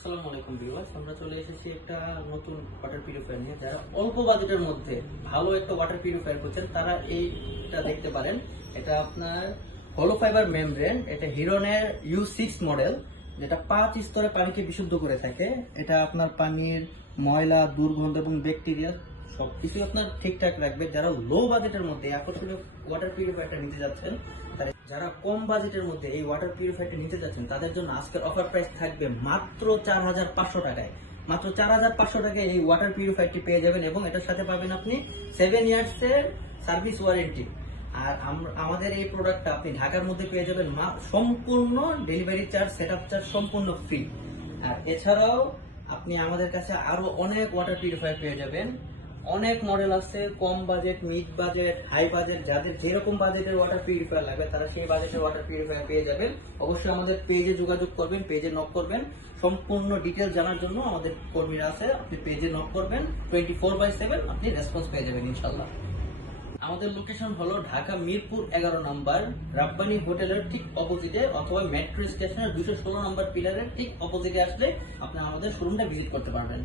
আসসালামু আলাইকুম ভিউয়ার্স, আমরা চলে এসেছি একটা নতুন ওয়াটার পিউরিফায়ার নিয়ে। যারা অল্প বাজেটের মধ্যে ভালো একটা ওয়াটার পিউরিফায়ার করছেন তারা এইটা দেখতে পারেন। এটা আপনার হলো ফাইবার মেমব্রেন, এটা হিরনের U6 মডেল, যেটা 5 স্তরে পানিকে বিশুদ্ধ করে থাকে। এটা আপনার পানির ময়লা, দুর্গন্ধ এবং ব্যাকটেরিয়া সবকিছু আপনার ঠিকঠাক রাখবে। যারা লো বাজেটের মধ্যে আকর্ষণীয় ওয়াটার পিউরিফায়ারটা নিতে যাচ্ছেন, যারা কম বাজেটের মধ্যে এই ওয়াটার পিউরিফায়ারটা নিতে যাচ্ছেন, তাদের জন্য আজকের অফার প্রাইস থাকবে মাত্র 4,500 টাকায়। মাত্র 4,500 টাকায় এই ওয়াটার পিউরিফায়ারটি পেয়ে যাবেন এবং এটার সাথে পাবেন আপনি 7 ইয়ার্সের সার্ভিস ওয়ারেন্টি। আর আমাদের এই প্রোডাক্টটা আপনি ঢাকার মধ্যে পেয়ে যাবেন সম্পূর্ণ ডেলিভারি চার্জ, সেটআপ চার্জ সম্পূর্ণ ফ্রি। আর এছাড়াও আপনি আমাদের কাছে আরো অনেক ওয়াটার পিউরিফায়ার পেয়ে যাবেন। অনেক মডেল আছে, কম budget, mid budget, high budget. যাদের যেরকম বাজেটের ওয়াটার পিউরিফায়ার লাগবে তারা সেই বাজেটের ওয়াটার পিউরিফায়ার পেয়ে যাবেন। অবশ্যই আমাদের পেজে যোগাযোগ করবেন, পেজে নক করবেন। সম্পূর্ণ ডিটেলস জানার জন্য আমাদের কর্মীরা আছে, আপনি পেজে নক করবেন, 24/7 আপনি রেসপন্স পেয়ে যাবেন ইনশাল্লাহ। আমাদের লোকেশন হলো ঢাকা মিরপুর 11 নম্বর, রাব্বানি হোটেলের ঠিক অপোজিটে, অথবা মেট্রো স্টেশনের 216 নম্বর পিলারের ঠিক অপোজিটে আসলে আপনি আমাদের শোরুমটা ভিজিট করতে পারবেন।